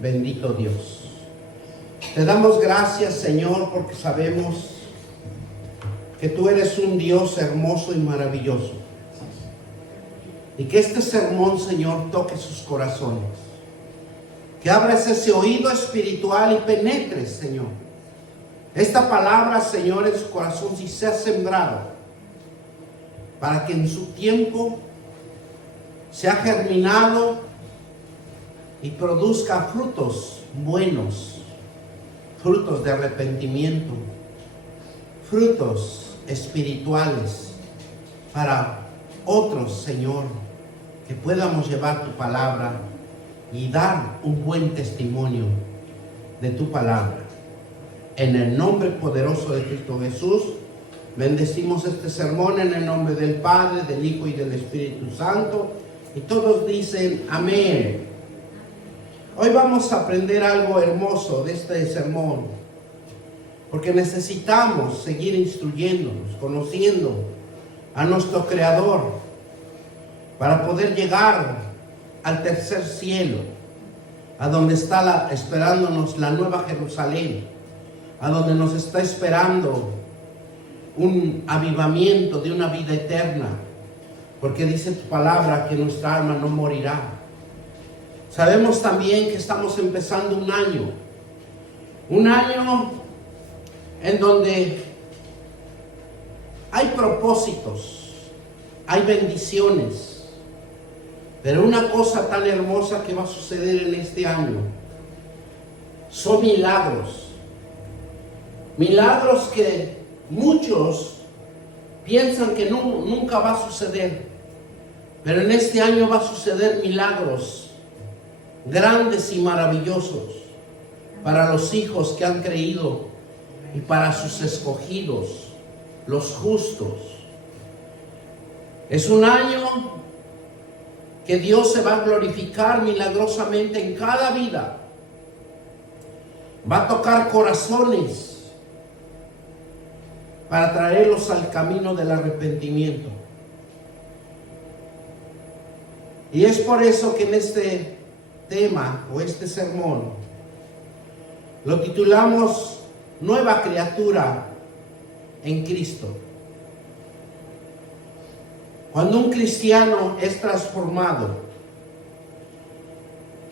Bendito Dios. Te damos gracias, Señor, porque sabemos que tú eres un Dios hermoso y maravilloso. Y que este sermón, Señor, toque sus corazones. Que abras ese oído espiritual y penetres, Señor. Esta palabra, Señor, en su corazón si sea sembrado, para que en su tiempo sea germinado y produzca frutos buenos, frutos de arrepentimiento, frutos espirituales para otros, Señor, que podamos llevar tu palabra y dar un buen testimonio de tu palabra. En el nombre poderoso de Cristo Jesús, bendecimos este sermón en el nombre del Padre, del Hijo y del Espíritu Santo. Y todos dicen amén. Hoy vamos a aprender algo hermoso de este sermón, porque necesitamos seguir instruyéndonos, conociendo a nuestro Creador, para poder llegar al tercer cielo, a donde está esperándonos la nueva Jerusalén, a donde nos está esperando un avivamiento de una vida eterna, porque dice tu palabra que nuestra alma no morirá. Sabemos también que estamos empezando un año en donde hay propósitos, hay bendiciones, pero una cosa tan hermosa que va a suceder en este año son milagros que muchos piensan que nunca va a suceder, pero en este año va a suceder milagros grandes y maravillosos para los hijos que han creído y para sus escogidos, los justos. Es un año que Dios se va a glorificar milagrosamente en cada vida. Va a tocar corazones para traerlos al camino del arrepentimiento. Y es por eso que en este tema o este sermón lo titulamos Nueva Criatura en Cristo. Cuando un cristiano es transformado,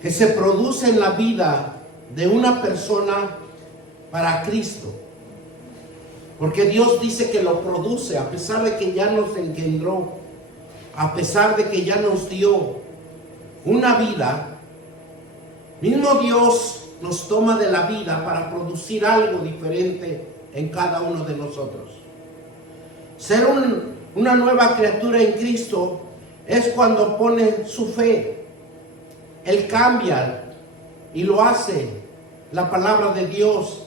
que se produce en la vida de una persona para Cristo, porque Dios dice que lo produce, a pesar de que ya nos engendró, a pesar de que ya nos dio una vida. Mismo Dios nos toma de la vida para producir algo diferente en cada uno de nosotros. Ser una nueva criatura en Cristo es cuando pone su fe. Él cambia y lo hace la palabra de Dios,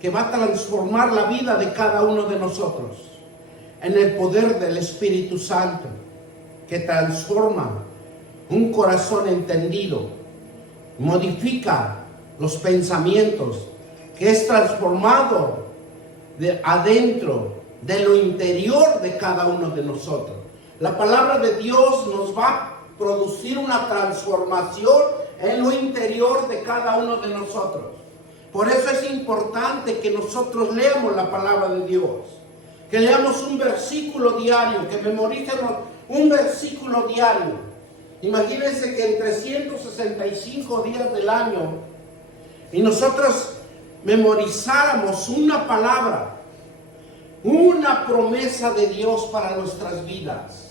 que va a transformar la vida de cada uno de nosotros en el poder del Espíritu Santo, que transforma un corazón entendido, modifica los pensamientos, que es transformado de adentro, de lo interior de cada uno de nosotros. La palabra de Dios nos va a producir una transformación en lo interior de cada uno de nosotros. Por eso es importante que nosotros leamos la palabra de Dios, que leamos un versículo diario, que memoricemos un versículo diario. Imagínense que en 365 días del año y nosotros memorizáramos una palabra, una promesa de Dios para nuestras vidas.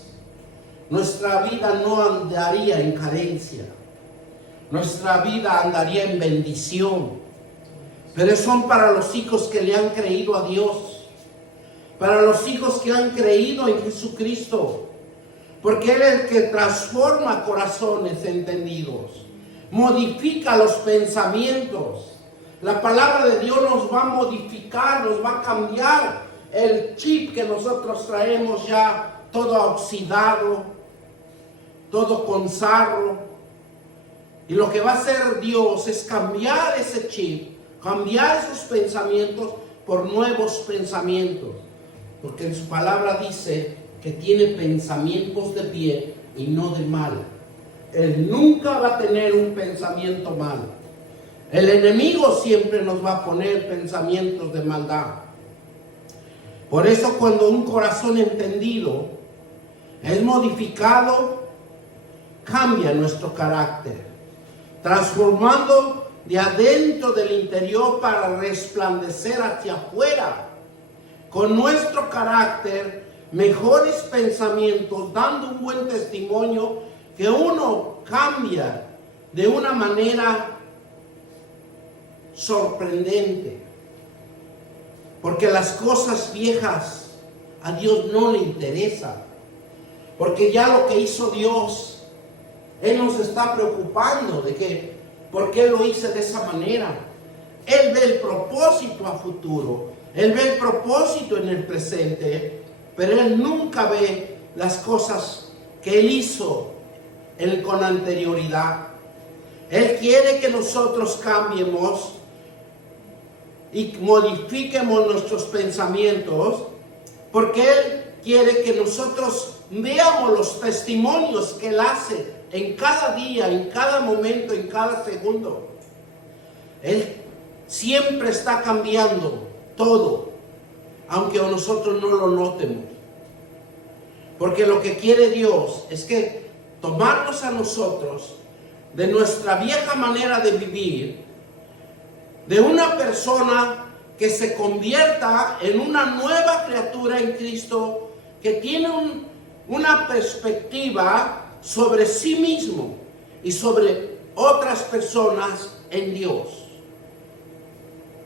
Nuestra vida no andaría en carencia, nuestra vida andaría en bendición. Pero son para los hijos que le han creído a Dios, para los hijos que han creído en Jesucristo, porque Él es el que transforma corazones entendidos, modifica los pensamientos. La palabra de Dios nos va a modificar, nos va a cambiar el chip que nosotros traemos ya todo oxidado, todo con sarro. Y lo que va a hacer Dios es cambiar ese chip, cambiar esos pensamientos por nuevos pensamientos. Porque en su palabra dice que tiene pensamientos de bien y no de mal. Él nunca va a tener un pensamiento malo. El enemigo siempre nos va a poner pensamientos de maldad. Por eso cuando un corazón entendido es modificado, cambia nuestro carácter, transformando de adentro del interior para resplandecer hacia afuera, con nuestro carácter, mejores pensamientos, dando un buen testimonio, que uno cambia de una manera sorprendente. Porque las cosas viejas a Dios no le interesan. Porque ya lo que hizo Dios, Él nos está preocupando de que, ¿por qué lo hice de esa manera? Él ve el propósito a futuro. Él ve el propósito en el presente. Pero Él nunca ve las cosas que Él hizo con anterioridad. Él quiere que nosotros cambiemos y modifiquemos nuestros pensamientos, porque Él quiere que nosotros veamos los testimonios que Él hace en cada día, en cada momento, en cada segundo. Él siempre está cambiando todo, aunque nosotros no lo notemos. Porque lo que quiere Dios es que tomarnos a nosotros de nuestra vieja manera de vivir, de una persona que se convierta en una nueva criatura en Cristo, que tiene una perspectiva sobre sí mismo y sobre otras personas en Dios.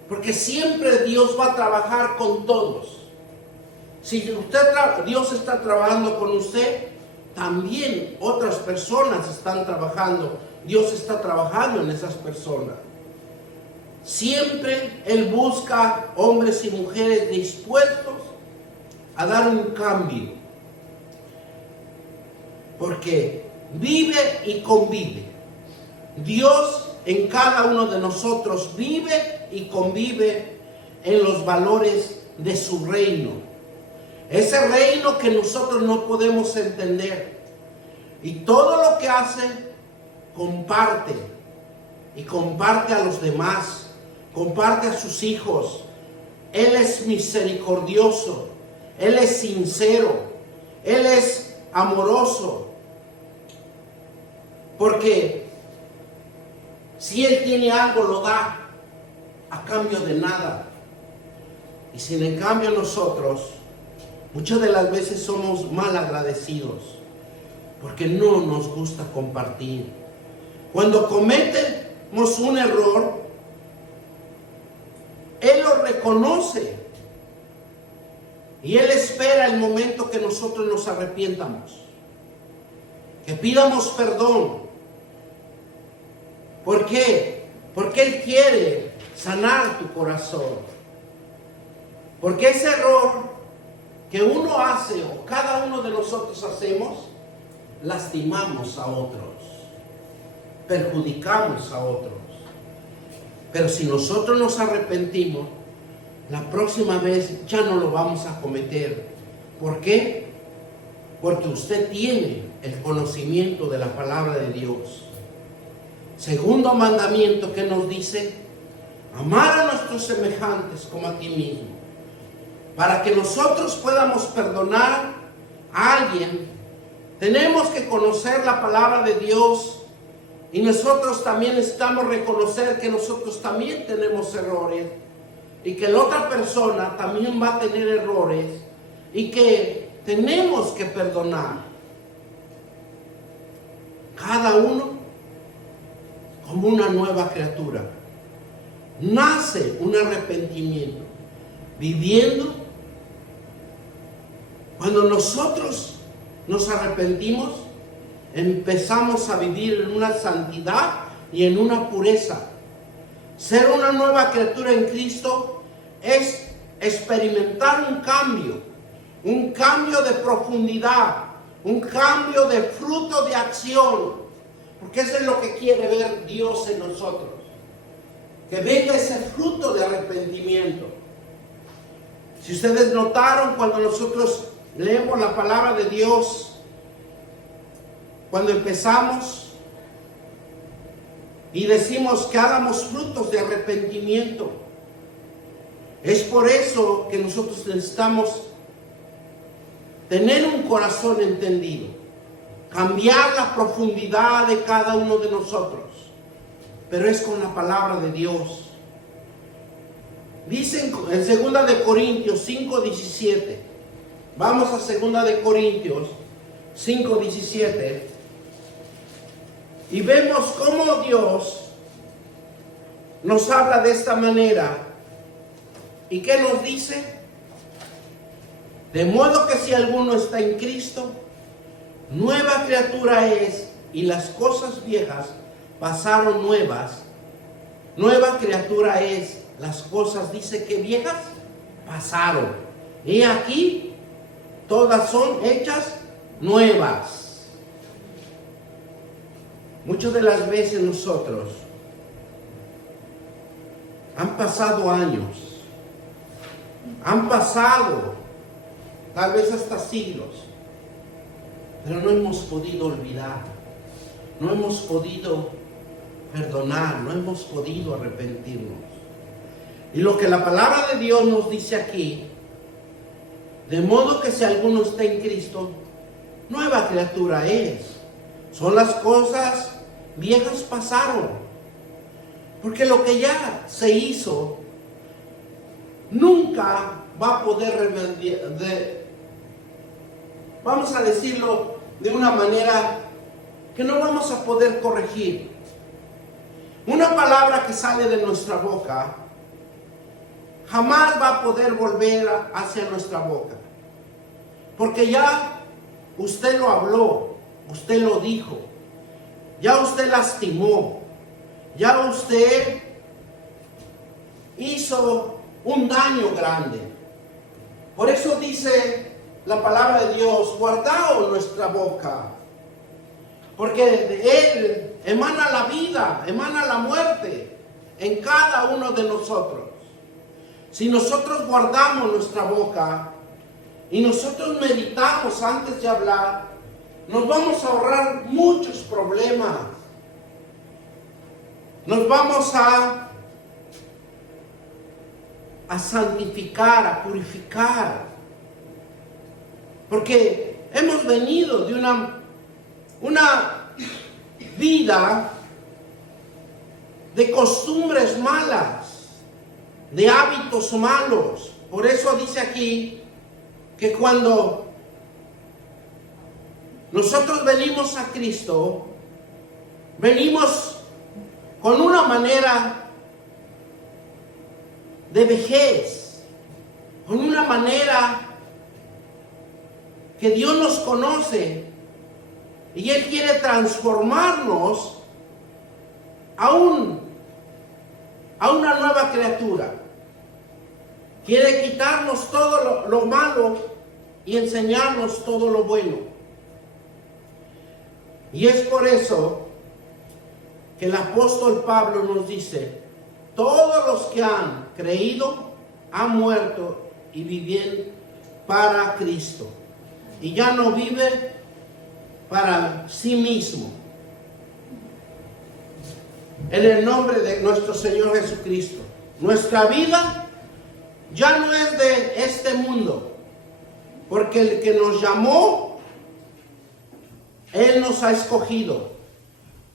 Porque siempre Dios va a trabajar con todos. Si Dios está trabajando con usted, también otras personas están trabajando. Dios está trabajando en esas personas. Siempre Él busca hombres y mujeres dispuestos a dar un cambio. Porque vive y convive. Dios en cada uno de nosotros vive y convive en los valores de su reino. Ese reino que nosotros no podemos entender. Y todo lo que hace, comparte. Y comparte a los demás. Comparte a sus hijos. Él es misericordioso. Él es sincero. Él es amoroso. Porque si Él tiene algo, lo da a cambio de nada. Y si en cambio nosotros, muchas de las veces somos mal agradecidos, porque no nos gusta compartir. Cuando cometemos un error, Él lo reconoce. Y Él espera el momento que nosotros nos arrepientamos. Que pidamos perdón. ¿Por qué? Porque Él quiere sanar tu corazón. Porque ese error que uno hace o cada uno de nosotros hacemos, lastimamos a otros. Perjudicamos a otros. Pero si nosotros nos arrepentimos, la próxima vez ya no lo vamos a cometer. ¿Por qué? Porque usted tiene el conocimiento de la palabra de Dios. Segundo mandamiento que nos dice, amar a nuestros semejantes como a ti mismo. Para que nosotros podamos perdonar a alguien, tenemos que conocer la palabra de Dios. Y nosotros también necesitamos reconocer que nosotros también tenemos errores y que la otra persona también va a tener errores y que tenemos que perdonar. Cada uno como una nueva criatura. Nace un arrepentimiento viviendo. Cuando nosotros nos arrepentimos, empezamos a vivir en una santidad y en una pureza. Ser una nueva criatura en Cristo es experimentar un cambio de profundidad, un cambio de fruto de acción, porque eso es lo que quiere ver Dios en nosotros, que venga ese fruto de arrepentimiento. Si ustedes notaron, cuando nosotros leemos la palabra de Dios, cuando empezamos, y decimos que hagamos frutos de arrepentimiento. Es por eso que nosotros necesitamos tener un corazón entendido, cambiar la profundidad de cada uno de nosotros, pero es con la palabra de Dios. Dicen en 2 de Corintios 5:17, vamos a 2 de Corintios 5:17, y vemos cómo Dios nos habla de esta manera. ¿Y qué nos dice? De modo que si alguno está en Cristo, nueva criatura es, y las cosas viejas pasaron nuevas. Nueva criatura es, las cosas, dice que viejas, pasaron. Y aquí, todas son hechas nuevas. Muchas de las veces nosotros, han pasado años, han pasado tal vez hasta siglos, pero no hemos podido olvidar, no hemos podido perdonar, no hemos podido arrepentirnos. Y lo que la palabra de Dios nos dice aquí, de modo que si alguno está en Cristo, nueva criatura es. Son las cosas viejas pasaron, porque lo que ya se hizo nunca va a poder vamos a decirlo de una manera que no vamos a poder corregir. Una palabra que sale de nuestra boca jamás va a poder volver hacia nuestra boca, porque ya usted lo habló, usted lo dijo, ya usted lastimó, ya usted hizo un daño grande. Por eso dice la palabra de Dios, guardaos nuestra boca, porque de él emana la vida, emana la muerte en cada uno de nosotros. Si nosotros guardamos nuestra boca y nosotros meditamos antes de hablar, nos vamos a ahorrar muchos problemas. Nos vamos a santificar, a purificar. Porque hemos venido de una vida de costumbres malas, de hábitos malos. Por eso dice aquí que cuando nosotros venimos a Cristo, venimos con una manera de vejez, con una manera que Dios nos conoce y Él quiere transformarnos a una nueva criatura. Quiere quitarnos todo lo malo y enseñarnos todo lo bueno. Y es por eso que el apóstol Pablo nos dice, todos los que han creído han muerto y viven para Cristo. Y ya no vive para sí mismo. En el nombre de nuestro Señor Jesucristo. Nuestra vida ya no es de este mundo, porque el que nos llamó, Él nos ha escogido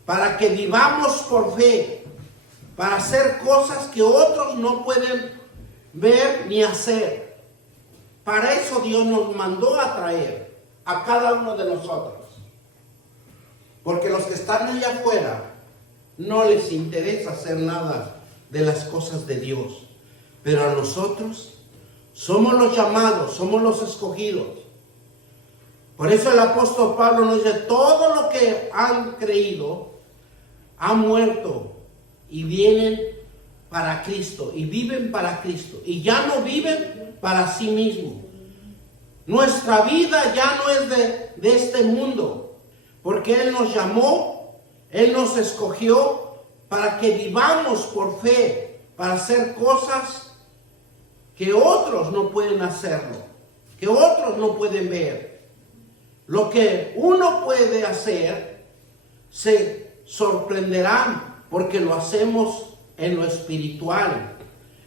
para que vivamos por fe, para hacer cosas que otros no pueden ver ni hacer. Para eso Dios nos mandó a traer a cada uno de nosotros. Porque los que están allá afuera no les interesa hacer nada de las cosas de Dios. Pero a nosotros somos los llamados, somos los escogidos. Por eso el apóstol Pablo nos dice, todo lo que han creído han muerto y vienen para Cristo y viven para Cristo y ya no viven para sí mismos. Nuestra vida ya no es de este mundo, porque Él nos llamó, Él nos escogió para que vivamos por fe, para hacer cosas que otros no pueden hacerlo, que otros no pueden ver. Lo que uno puede hacer, se sorprenderán porque lo hacemos en lo espiritual.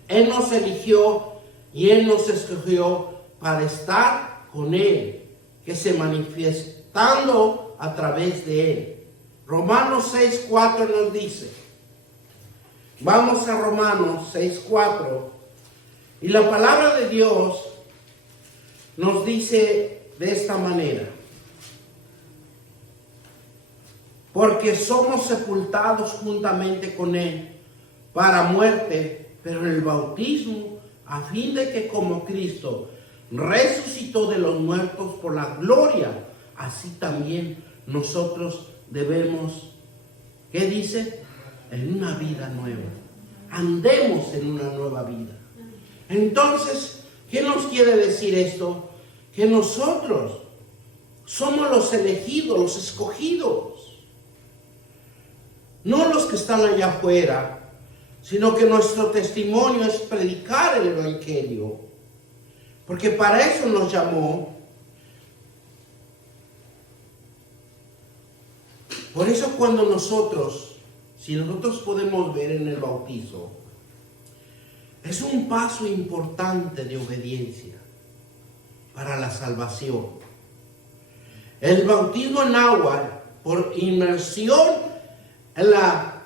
Él nos eligió y Él nos escogió para estar con Él, que se manifestando a través de Él. Romanos 6:4 nos dice, vamos a Romanos 6:4, y la palabra de Dios nos dice de esta manera: porque somos sepultados juntamente con Él para muerte, pero en el bautismo, a fin de que como Cristo resucitó de los muertos por la gloria, así también nosotros debemos, ¿qué dice? En una vida nueva. Andemos en una nueva vida. Entonces, ¿qué nos quiere decir esto? Que nosotros somos los elegidos, los escogidos. No los que están allá afuera, sino que nuestro testimonio es predicar el Evangelio. Porque para eso nos llamó. Por eso cuando nosotros, si nosotros podemos ver en el bautizo, es un paso importante de obediencia para la salvación. El bautismo en agua, por inmersión en la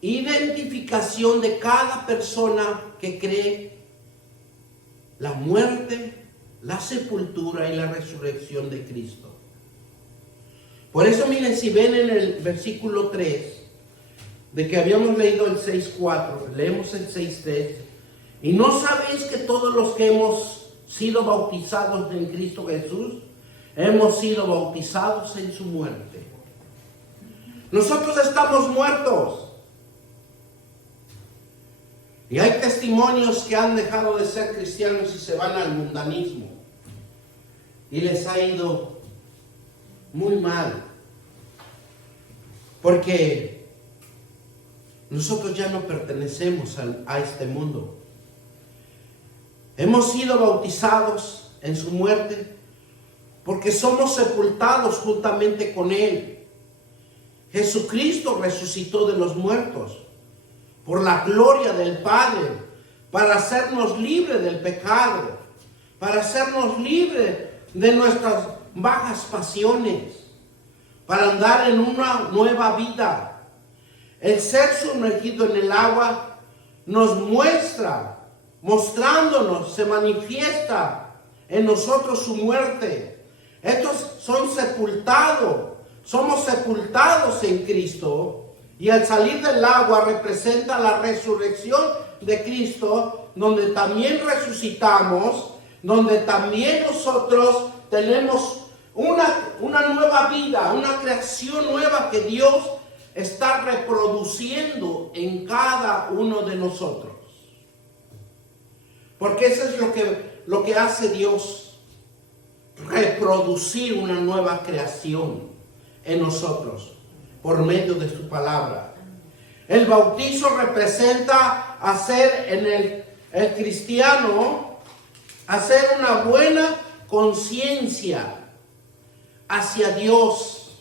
identificación de cada persona que cree la muerte, la sepultura y la resurrección de Cristo. Por eso, miren, si ven en el versículo 3, de que habíamos leído el 6:4, leemos el 6:3, y no sabéis que todos los que hemos sido bautizados en Cristo Jesús, hemos sido bautizados en su muerte. Nosotros estamos muertos. Y hay testimonios que han dejado de ser cristianos y se van al mundanismo. Y les ha ido muy mal. Porque nosotros ya no pertenecemos a este mundo. Hemos sido bautizados en su muerte porque somos sepultados juntamente con Él. Jesucristo resucitó de los muertos por la gloria del Padre, para hacernos libres del pecado, para hacernos libres de nuestras bajas pasiones, para andar en una nueva vida. El ser sumergido en el agua nos muestra, mostrándonos, se manifiesta en nosotros su muerte. Estos son sepultados, somos sepultados en Cristo. Y al salir del agua representa la resurrección de Cristo, donde también resucitamos, donde también nosotros tenemos una nueva vida, una creación nueva que Dios está reproduciendo en cada uno de nosotros. Porque eso es lo que hace Dios, reproducir una nueva creación en nosotros por medio de su palabra. El bautizo representa hacer en el cristiano, hacer una buena conciencia hacia Dios.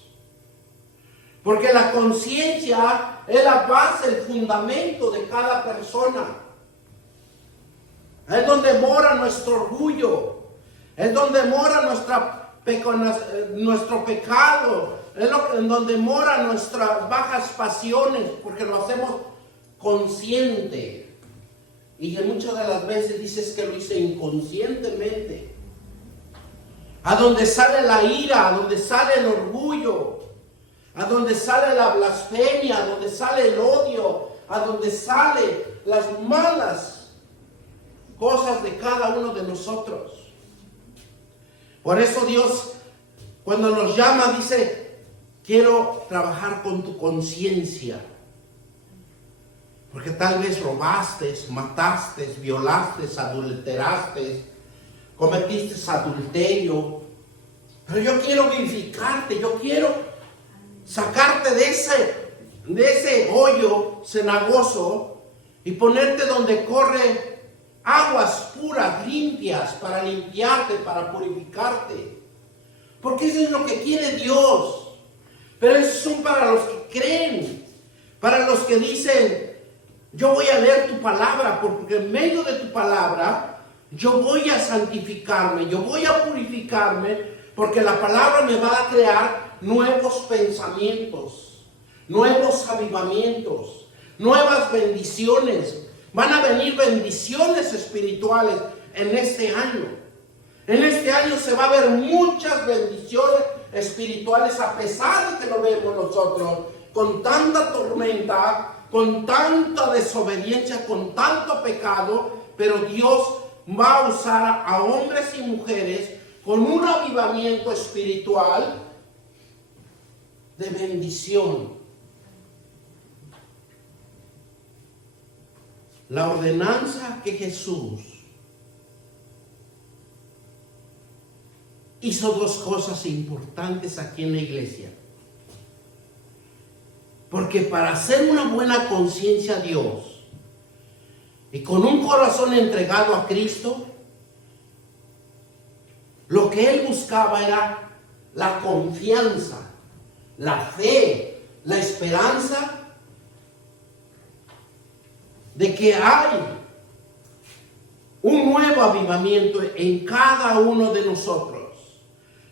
Porque la conciencia es la base, el fundamento de cada persona. Es donde mora nuestro orgullo, es donde mora nuestro pecado, es en donde moran nuestras bajas pasiones, porque lo hacemos consciente. Y que muchas de las veces dices que lo hice inconscientemente. A donde sale la ira, a donde sale el orgullo, a donde sale la blasfemia, a donde sale el odio, a donde salen las malas cosas de cada uno de nosotros. Por eso Dios, cuando nos llama, dice: quiero trabajar con tu conciencia. Porque tal vez robaste, mataste, violaste, adulteraste, cometiste adulterio. Pero yo quiero vivificarte, yo quiero sacarte de ese hoyo cenagoso y ponerte donde corre aguas puras, limpias, para limpiarte, para purificarte. Porque eso es lo que quiere Dios. Pero esos son para los que creen, Para los que dicen, yo voy a leer tu palabra, porque en medio de tu palabra yo voy a santificarme, yo voy a purificarme, porque la palabra me va a crear nuevos pensamientos, nuevos avivamientos, nuevas bendiciones. Van a venir bendiciones espirituales en este año. En este año se va a ver muchas bendiciones espirituales, a pesar de que lo vemos nosotros con tanta tormenta, con tanta desobediencia, con tanto pecado, pero Dios va a usar a hombres y mujeres con un avivamiento espiritual de bendición. La ordenanza que Jesús hizo dos cosas importantes aquí en la iglesia. Porque para hacer una buena conciencia a Dios y con un corazón entregado a Cristo, lo que Él buscaba era la confianza, la fe, la esperanza de que hay un nuevo avivamiento en cada uno de nosotros.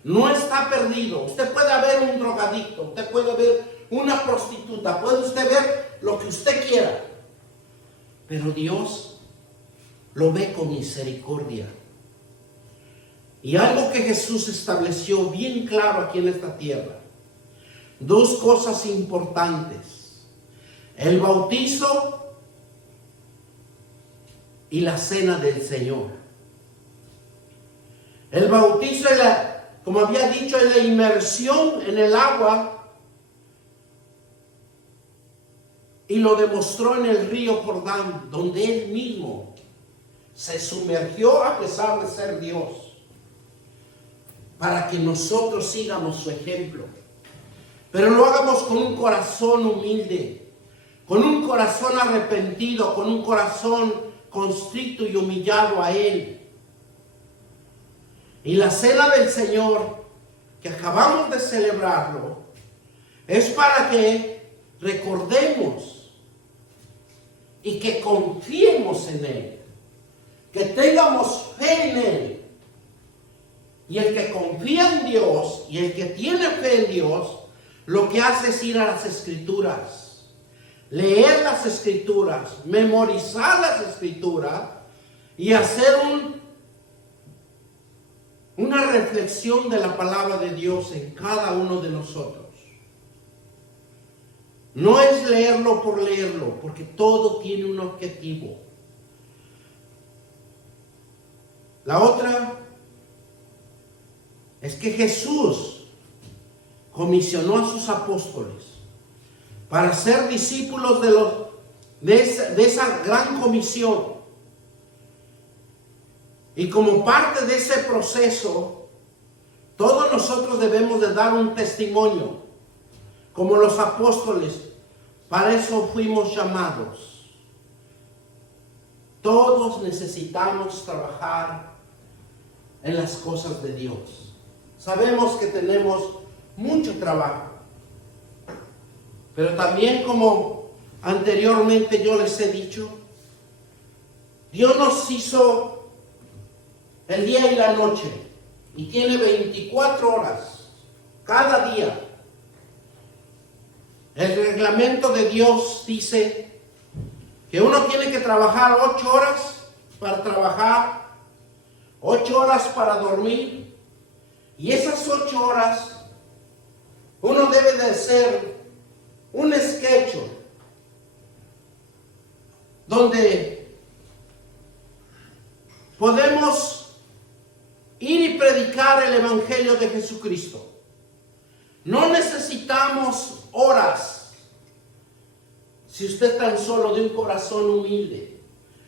No está perdido. Usted puede ver un drogadicto, usted puede ver una prostituta, puede usted ver lo que usted quiera, pero Dios lo ve con misericordia. Y algo que Jesús estableció bien claro aquí en esta tierra, dos cosas importantes: el bautizo y la cena del Señor. El bautizo, como había dicho, es la inmersión en el agua, y lo demostró en el río Jordán, donde Él mismo se sumergió a pesar de ser Dios, para que nosotros sigamos su ejemplo. Pero lo hagamos con un corazón humilde, con un corazón arrepentido, con un corazón constricto y humillado a Él. Y la cena del Señor, que acabamos de celebrarlo, es para que recordemos y que confiemos en Él, que tengamos fe en Él. Y el que confía en Dios y el que tiene fe en Dios, lo que hace es ir a las Escrituras, leer las Escrituras, memorizar las Escrituras y hacer una reflexión de la palabra de Dios en cada uno de nosotros. No es leerlo por leerlo, porque todo tiene un objetivo. La otra es que Jesús comisionó a sus apóstoles para ser discípulos de esa gran comisión. Y como parte de ese proceso, todos nosotros debemos de dar un testimonio, como los apóstoles. Para eso fuimos llamados. Todos necesitamos trabajar en las cosas de Dios. Sabemos que tenemos mucho trabajo, pero también, como anteriormente yo les he dicho, Dios nos hizo el día y la noche y tiene 24 horas cada día. El reglamento de Dios dice que uno tiene que trabajar 8 horas para trabajar, 8 horas para dormir, y esas 8 horas uno debe de hacer un sketch donde podemos ir y predicar el Evangelio de Jesucristo. No necesitamos horas. Si usted tan solo de un corazón humilde,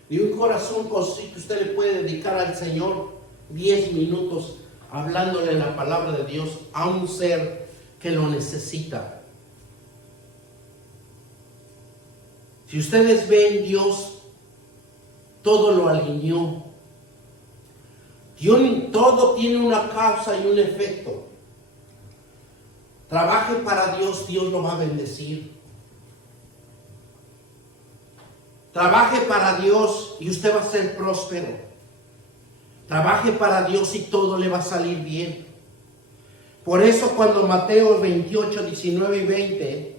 de un corazón constricto, usted le puede dedicar al Señor 10 minutos hablándole la palabra de Dios a un ser que lo necesita. Si ustedes ven, Dios todo lo alineó. Todo tiene una causa y un efecto. Trabaje para Dios, Dios lo va a bendecir. Trabaje para Dios y usted va a ser próspero. Trabaje para Dios y todo le va a salir bien. Por eso cuando Mateo 28, 19 y 20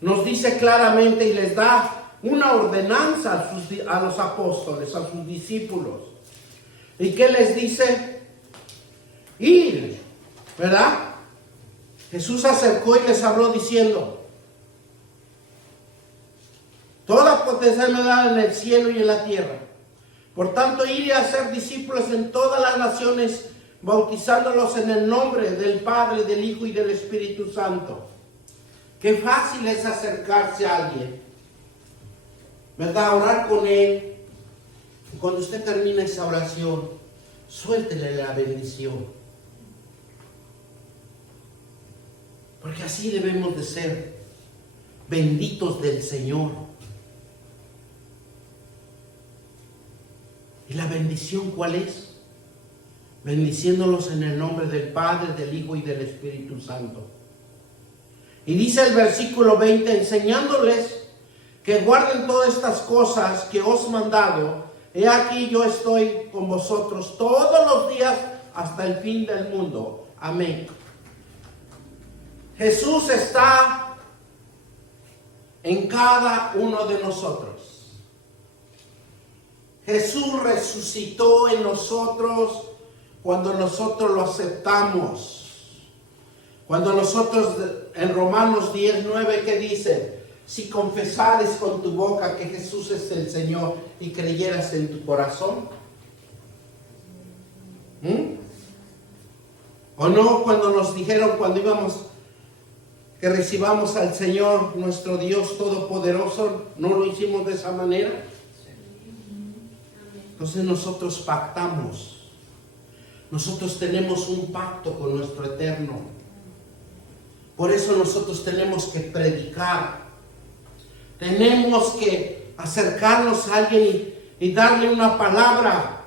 nos dice claramente y les da una ordenanza a los apóstoles, a sus discípulos. ¿Y qué les dice? Ir, ¿verdad? Jesús se acercó y les habló diciendo: toda potestad me da en el cielo y en la tierra. Por tanto, ir y hacer discípulos en todas las naciones, bautizándolos en el nombre del Padre, del Hijo y del Espíritu Santo. Qué fácil es acercarse a alguien, ¿verdad? Orar con él. Y cuando usted termina esa oración, suéltele la bendición. Porque así debemos de ser, benditos del Señor. ¿Y la bendición cuál es? Bendiciéndolos en el nombre del Padre, del Hijo y del Espíritu Santo. Y dice el versículo 20, enseñándoles que guarden todas estas cosas que os he mandado. He aquí yo estoy con vosotros todos los días hasta el fin del mundo. Amén. Jesús está en cada uno de nosotros. Jesús resucitó en nosotros cuando nosotros lo aceptamos. Cuando nosotros, en Romanos 10:9, ¿qué dice? Si confesares con tu boca que Jesús es el Señor y creyeras en tu corazón. ¿O no? Cuando nos dijeron, cuando íbamos, que recibamos al Señor, nuestro Dios Todopoderoso, ¿no lo hicimos de esa manera? Entonces nosotros pactamos. Nosotros tenemos un pacto con nuestro Eterno. Por eso nosotros tenemos que predicar. Tenemos que acercarnos a alguien y darle una palabra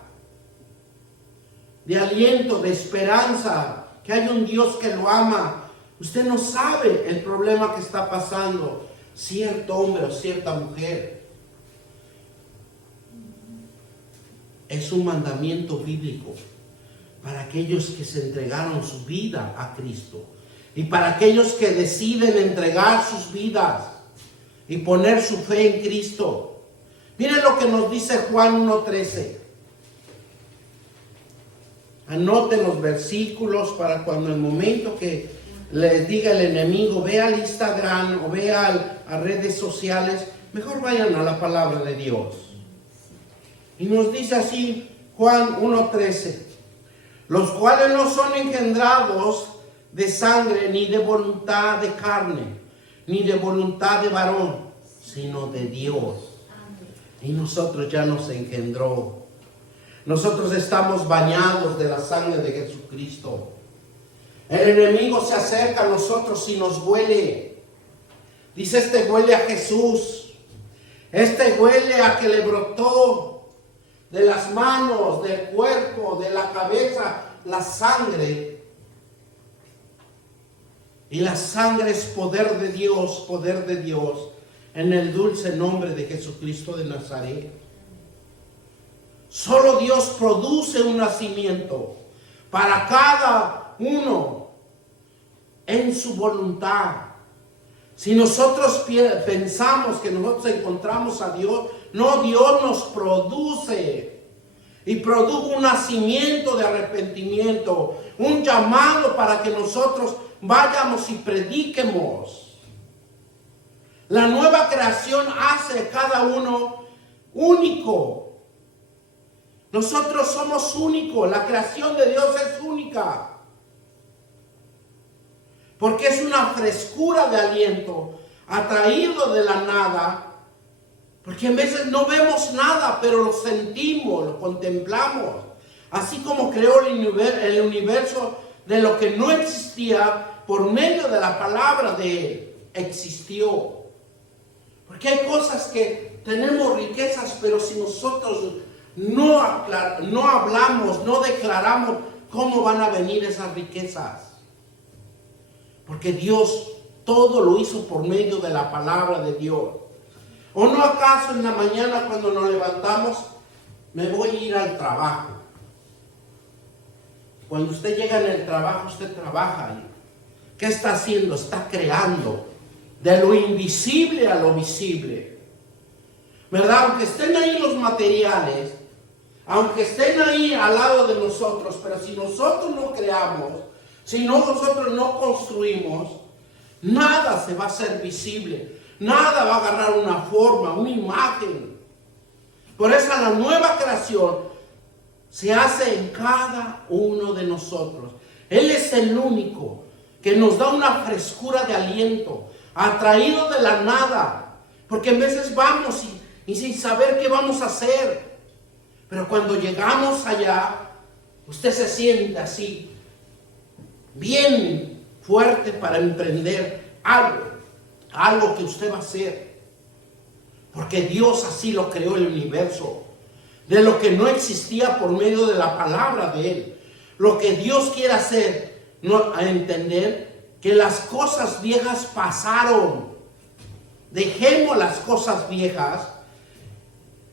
de aliento, de esperanza, que hay un Dios que lo ama. Usted no sabe el problema que está pasando cierto hombre o cierta mujer. Es un mandamiento bíblico para aquellos que se entregaron su vida a Cristo y para aquellos que deciden entregar sus vidas y poner su fe en Cristo. Miren lo que nos dice Juan 1:13. Anoten los versículos para cuando el momento que les diga el enemigo, vea al Instagram o vea a redes sociales, mejor vayan a la palabra de Dios. Y nos dice así Juan 1:13, los cuales no son engendrados de sangre, ni de voluntad de carne, ni de voluntad de varón, sino de Dios. Y nosotros ya nos engendró. Nosotros estamos bañados de la sangre de Jesucristo. El enemigo se acerca a nosotros y nos huele. Dice, este huele a Jesús. Este huele a que le brotó de las manos, del cuerpo, de la cabeza, la sangre. Y la sangre es poder de Dios, en el dulce nombre de Jesucristo de Nazaret. Solo Dios produce un nacimiento para cada uno en su voluntad. Si nosotros pensamos que nosotros encontramos a Dios, no, Dios nos produce. Y produjo un nacimiento de arrepentimiento, un llamado para que nosotros vayamos y prediquemos. La nueva creación hace a cada uno único. Nosotros somos únicos, la creación de Dios es única. Porque es una frescura de aliento, atraído de la nada. Porque en veces no vemos nada, pero lo sentimos, lo contemplamos. Así como creó el universo de lo que no existía, por medio de la palabra de Él, existió. Porque hay cosas que tenemos riquezas, pero si nosotros no hablamos, no declaramos, ¿cómo van a venir esas riquezas? Porque Dios todo lo hizo por medio de la palabra de Dios. ¿O no acaso en la mañana cuando nos levantamos, me voy a ir al trabajo? Cuando usted llega en el trabajo, usted trabaja. ¿Qué está haciendo? Está creando de lo invisible a lo visible. ¿Verdad? Aunque estén ahí los materiales, aunque estén ahí al lado de nosotros, pero si nosotros no creamos, si nosotros no construimos, nada se va a hacer visible, nada va a agarrar una forma, una imagen. Por eso la nueva creación se hace en cada uno de nosotros. Él es el único que nos da una frescura de aliento, atraído de la nada, porque en veces vamos y sin saber qué vamos a hacer. Pero cuando llegamos allá, usted se siente así, bien fuerte para emprender algo que usted va a hacer. Porque Dios así lo creó el universo, de lo que no existía por medio de la palabra de Él. Lo que Dios quiere hacer, no, a entender que las cosas viejas pasaron. Dejemos las cosas viejas,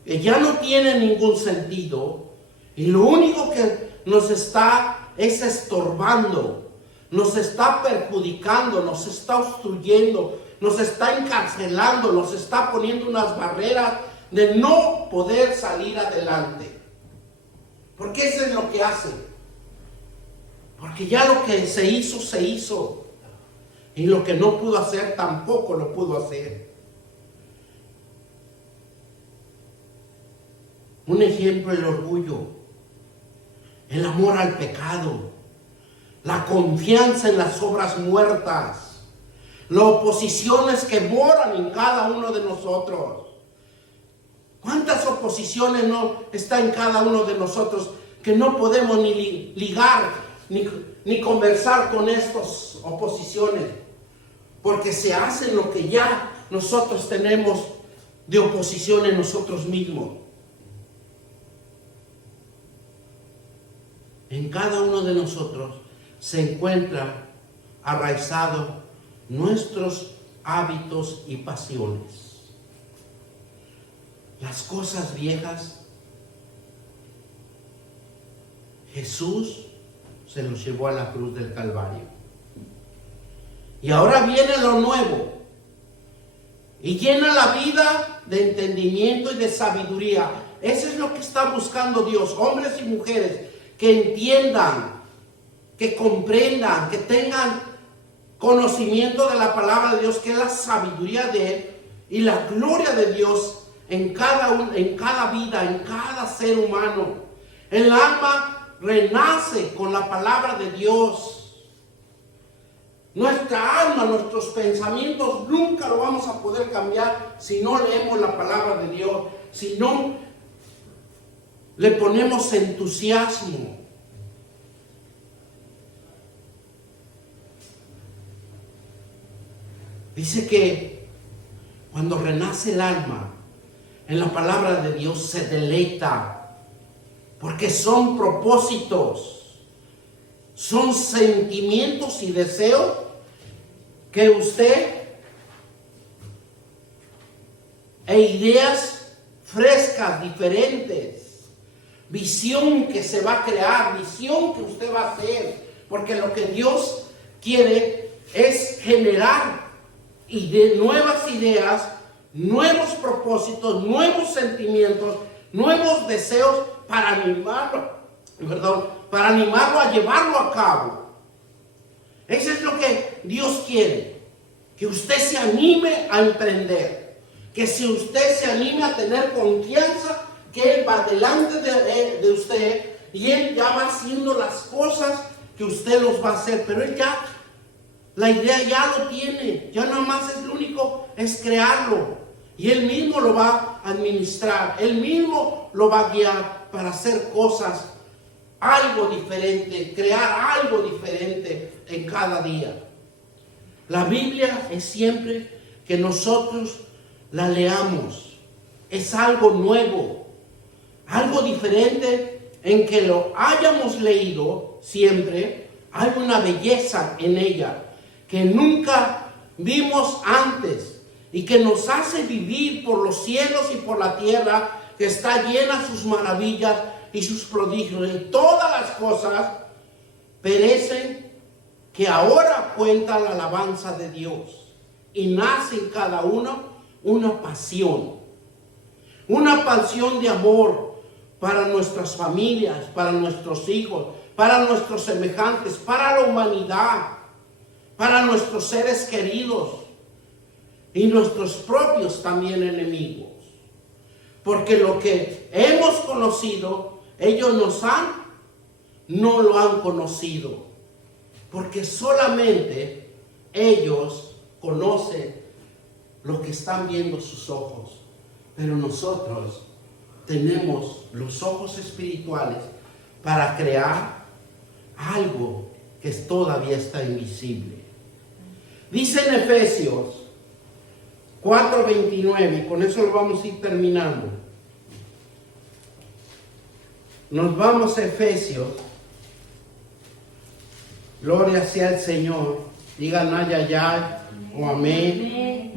que ya no tienen ningún sentido, y lo único que nos está es estorbando, nos está perjudicando, nos está obstruyendo, nos está encarcelando, nos está poniendo unas barreras de no poder salir adelante. Porque eso es lo que hace. Porque ya lo que se hizo, se hizo. Y lo que no pudo hacer, tampoco lo pudo hacer. Un ejemplo, el orgullo, el amor al pecado, la confianza en las obras muertas, las oposiciones que moran en cada uno de nosotros. ¿Cuántas oposiciones no están en cada uno de nosotros que no podemos ni ligar ni conversar con estas oposiciones? Porque se hace lo que ya nosotros tenemos de oposición en nosotros mismos. En cada uno de nosotros se encuentra arraizado nuestros hábitos y pasiones. Las cosas viejas, Jesús se los llevó a la cruz del Calvario. Y ahora viene lo nuevo. Y llena la vida de entendimiento y de sabiduría. Eso es lo que está buscando Dios, hombres y mujeres, que entiendan, que comprendan, que tengan conocimiento de la palabra de Dios, que es la sabiduría de Él y la gloria de Dios en cada vida, en cada ser humano. El alma renace con la palabra de Dios. Nuestra alma, nuestros pensamientos nunca lo vamos a poder cambiar si no leemos la palabra de Dios, si no le ponemos entusiasmo. Dice que cuando renace el alma en la palabra de Dios se deleita, porque son propósitos, son sentimientos y deseos que usted e ideas frescas, diferentes, visión que se va a crear, visión que usted va a hacer, porque lo que Dios quiere es generar nuevas ideas, nuevos propósitos, nuevos sentimientos, nuevos deseos para animarlo a llevarlo a cabo. Eso es lo que Dios quiere, que usted se anime a emprender, que si usted se anime a tener confianza, que Él va delante de usted y Él ya va haciendo las cosas que usted los va a hacer, pero Él ya, la idea ya lo tiene, ya nada más es lo único, es crearlo. Y Él mismo lo va a administrar, Él mismo lo va a guiar para hacer cosas, algo diferente, crear algo diferente en cada día. La Biblia es siempre que nosotros la leamos, es algo nuevo, algo diferente en que lo hayamos leído siempre, hay una belleza en ella que nunca vimos antes, y que nos hace vivir por los cielos y por la tierra, que está llena de sus maravillas y sus prodigios. Y todas las cosas perecen, que ahora cuenta la alabanza de Dios. Y nace en cada uno una pasión de amor para nuestras familias, para nuestros hijos, para nuestros semejantes, para la humanidad, para nuestros seres queridos y nuestros propios también enemigos. Porque lo que hemos conocido, ellos no lo han conocido. Porque solamente ellos conocen lo que están viendo sus ojos. Pero nosotros tenemos los ojos espirituales para crear algo que todavía está invisible. Dice en Efesios 4:29, y con eso lo vamos a ir terminando. Nos vamos a Efesios. Gloria sea al Señor. Digan ay, ay, ay, o amén.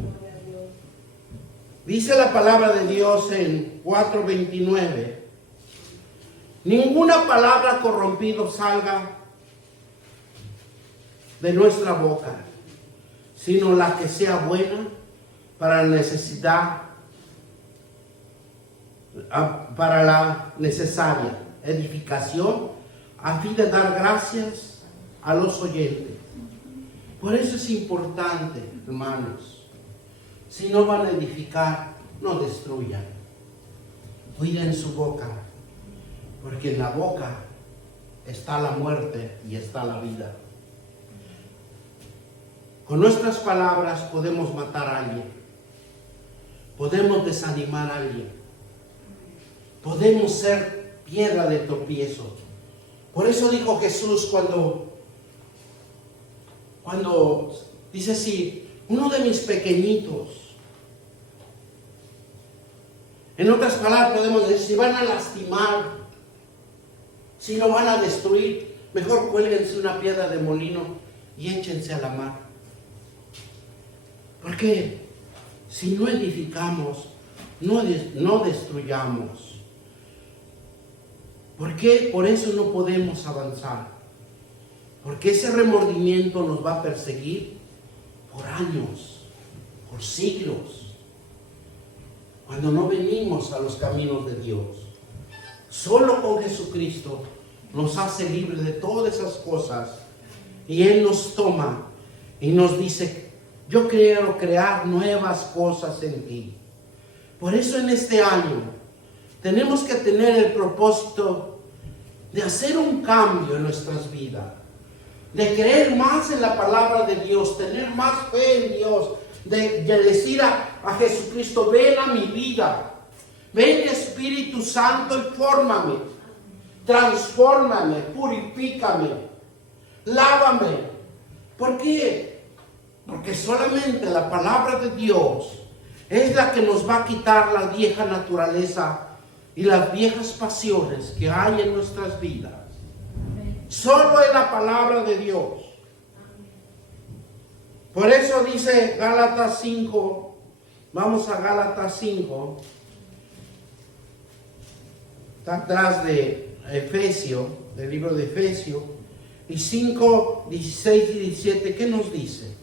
Dice la palabra de Dios en 4:29. Ninguna palabra corrompida salga de nuestra boca, sino la que sea buena para la necesidad, para la necesaria edificación, a fin de dar gracias a los oyentes. Por eso es importante, hermanos, si no van a edificar, no destruyan. Cuiden su boca, porque en la boca está la muerte y está la vida. Con nuestras palabras podemos matar a alguien, podemos desanimar a alguien, podemos ser piedra de tropiezo. Por eso dijo Jesús cuando dice así, uno de mis pequeñitos, en otras palabras podemos decir, si van a lastimar, si lo van a destruir, mejor cuélguense una piedra de molino y échense a la mar. Porque si no edificamos, no destruyamos. ¿Por qué? Por eso no podemos avanzar. Porque ese remordimiento nos va a perseguir por años, por siglos, cuando no venimos a los caminos de Dios. Solo con Jesucristo nos hace libres de todas esas cosas, y Él nos toma y nos dice, yo quiero crear nuevas cosas en ti. Por eso en este año tenemos que tener el propósito de hacer un cambio en nuestras vidas, de creer más en la palabra de Dios, tener más fe en Dios, de decir a Jesucristo, ven a mi vida, ven Espíritu Santo y fórmame, transfórmame, purifícame, lávame. ¿Por qué? Porque solamente la palabra de Dios es la que nos va a quitar la vieja naturaleza y las viejas pasiones que hay en nuestras vidas. Solo es la palabra de Dios. Por eso dice Gálatas 5, vamos a Gálatas 5, está atrás de Efesios, del libro de Efesios, y 5, 16 y 17, ¿qué nos dice?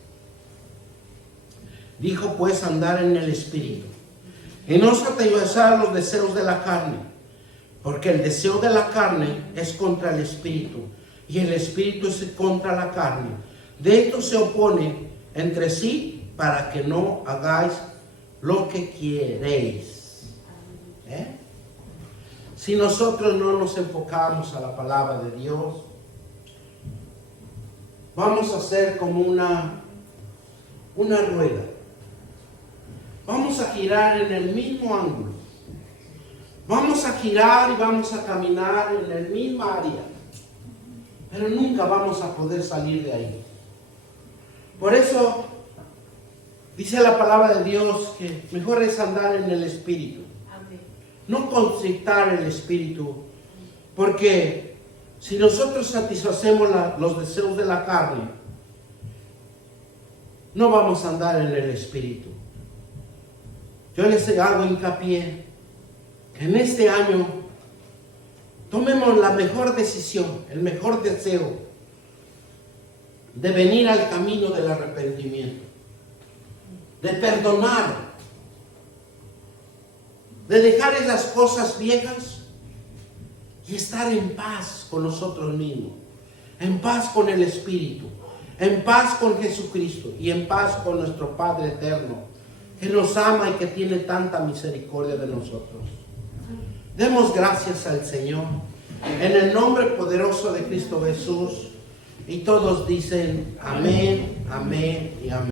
Dijo pues andar en el Espíritu, y no satisfacer los deseos de la carne, porque el deseo de la carne es contra el Espíritu, y el Espíritu es contra la carne. De esto se opone entre sí, para que no hagáis lo que queréis. Si nosotros no nos enfocamos a la palabra de Dios, vamos a ser como una rueda. Vamos a girar en el mismo ángulo. Vamos a girar y vamos a caminar en el mismo área. Pero nunca vamos a poder salir de ahí. Por eso dice la palabra de Dios que mejor es andar en el Espíritu. No constrictar el Espíritu. Porque si nosotros satisfacemos los deseos de la carne, no vamos a andar en el Espíritu. yo les hago hincapié que en este año tomemos la mejor decisión, el mejor deseo de venir al camino del arrepentimiento, de perdonar, de dejar esas cosas viejas y estar en paz con nosotros mismos, en paz con el Espíritu, en paz con Jesucristo y en paz con nuestro Padre eterno, que nos ama y que tiene tanta misericordia de nosotros. Demos gracias al Señor en el nombre poderoso de Cristo Jesús, y todos dicen amén, amén y amén.